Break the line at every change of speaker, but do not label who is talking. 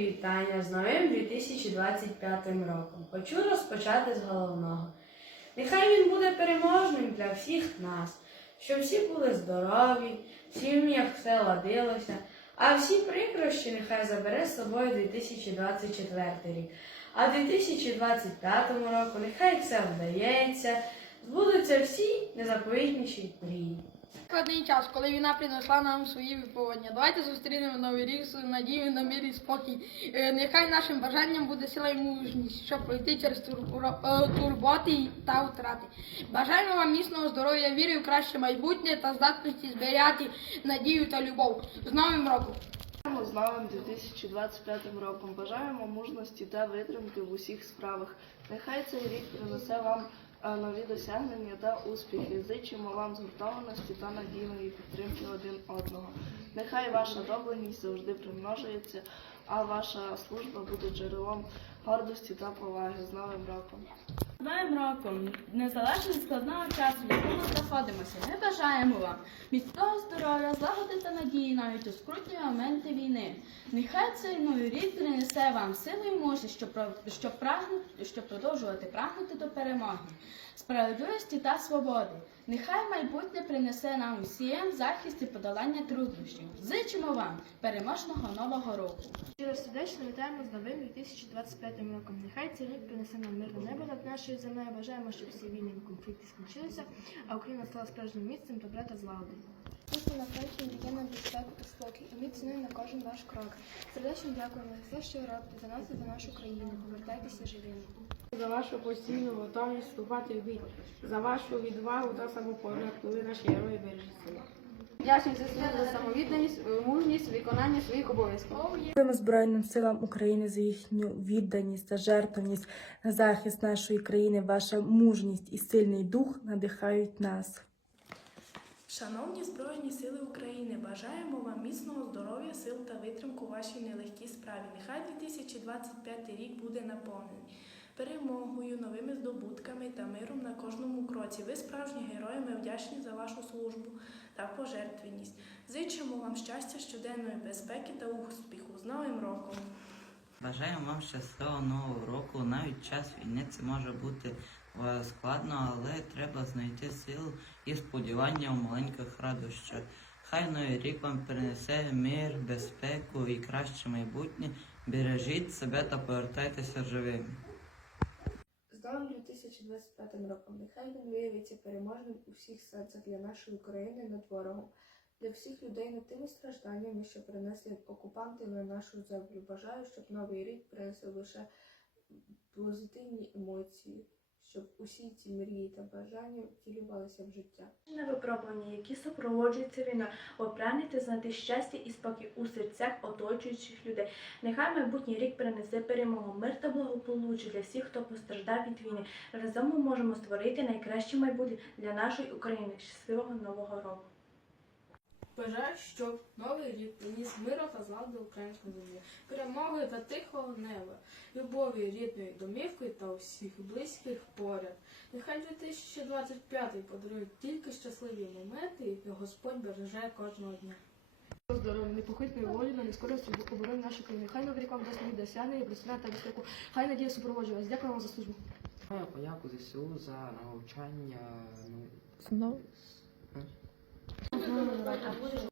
Вітання з новим 2025 роком. Хочу розпочати з головного. Нехай він буде переможним для всіх нас, щоб всі були здорові, в сім'ях все ладилося, а всі прикрощі нехай забере з собою 2024 рік. А в 2025 року нехай все вдається, збудуться всі незаповітніші мрії.
Складний час, коли війна принесла нам свої випробування. Давайте зустрінемо новий рік з надією на мир і спокій. Е, Нехай нашим бажанням буде сила і мужність, щоб пройти через е, турботи та втрати. Бажаємо вам міцного здоров'я, віри в краще майбутнє та здатності зберігати надію та любов. З Новим роком!
З новим 2025 роком. Бажаємо мужності та витримки в усіх справах. Нехай цей рік принесе вам нові досягнення та успіхи. Зичимо вам згуртованості та надійної підтримки один одного. Нехай ваша добленість завжди примножується, а ваша служба буде джерелом гордості та поваги з Новим роком.
Новим роком, незалежно від складного часу, в якому знаходимося, ми бажаємо вам міцного здоров'я, злагоди та надії навіть у скрутні моменти війни. Нехай цей новий рік принесе вам сили і мужність, щоб, щоб, прагнути, щоб продовжувати прагнути до перемоги, справедливості та свободи. Нехай майбутнє принесе нам усім захист і подолання труднощів. Зичимо вам переможного нового року!
Щиро сердечно вітаємо з новим 2025 роком. Нехай цей рік принесе нам мирне небо над нашою землею. Бажаємо, щоб всі війни і конфлікти скінчилися, а Україна стала справжнім місцем добра та злагоди.
Пісня на фронті дає нам безпеку та спокій, і ми цінуємо на кожен ваш крок. Сердечно дякуємо за все, що ви робите за нас і за нашу країну. Повертайтеся живими.
За вашу постійну готовність вступати в бій, за вашу відвагу та самопорядок, коли наші герої бережуть себе.
Вдячні ЗСУ за самовідданість, мужність, виконання своїх обов'язків.
Дякуємо Збройним силам України за їхню відданість та жертвність на захист нашої країни. Ваша мужність і сильний дух надихають нас.
Шановні Збройні Сили України, бажаємо вам міцного здоров'я, сил та витримку у вашій нелегкій справі. Нехай 2025 рік буде наповнений перемогою, новими здобутками та миром на кожному кроці. Ви справжні герої, ми вдячні за вашу службу та пожертвеність. Зичимо вам щастя, щоденної безпеки та успіху. З Новим роком!
Бажаємо вам щасливого нового року. Навіть час війни це може бути е, складно, але треба знайти силу і сподівання у маленьких радощах. Хай новий рік вам принесе мир, безпеку і краще майбутнє. Бережіть себе та повертайтеся живими.
З новим 2025 роком нехай він виявиться переможним у всіх серцях для нашої України над ворогом, для всіх людей над тими стражданнями, що принесли окупанти на нашу землю. Бажаю, щоб новий рік принесив лише позитивні емоції, щоб усі ці мрії та бажання втілювалися в життя.
На випробування, які супроводжуються війна, опрянити знайти щастя і спокій у серцях оточуючих людей. Нехай майбутній рік принесе перемогу, мир та благополуччя для всіх, хто постраждав від війни. Разом ми можемо створити найкраще майбутнє для нашої України. Щасливого нового року!
Бажаю, щоб новий рік приніс миру та злагоди української землі, перемоги та тихого неба, любові рідної домівки та усіх близьких поряд. Нехай 2025 подарує тільки щасливі моменти, і Господь береже кожного дня.
Здоров'я, непохитної волі на нескорості оборони нашої країни. Хай новий рік вам дасть нові досягнення, процвітання та безпеку. Хай надія супроводжує вас. Дякую вам за службу.
Маю подяку ЗСУ за навчання. 就是说，他过。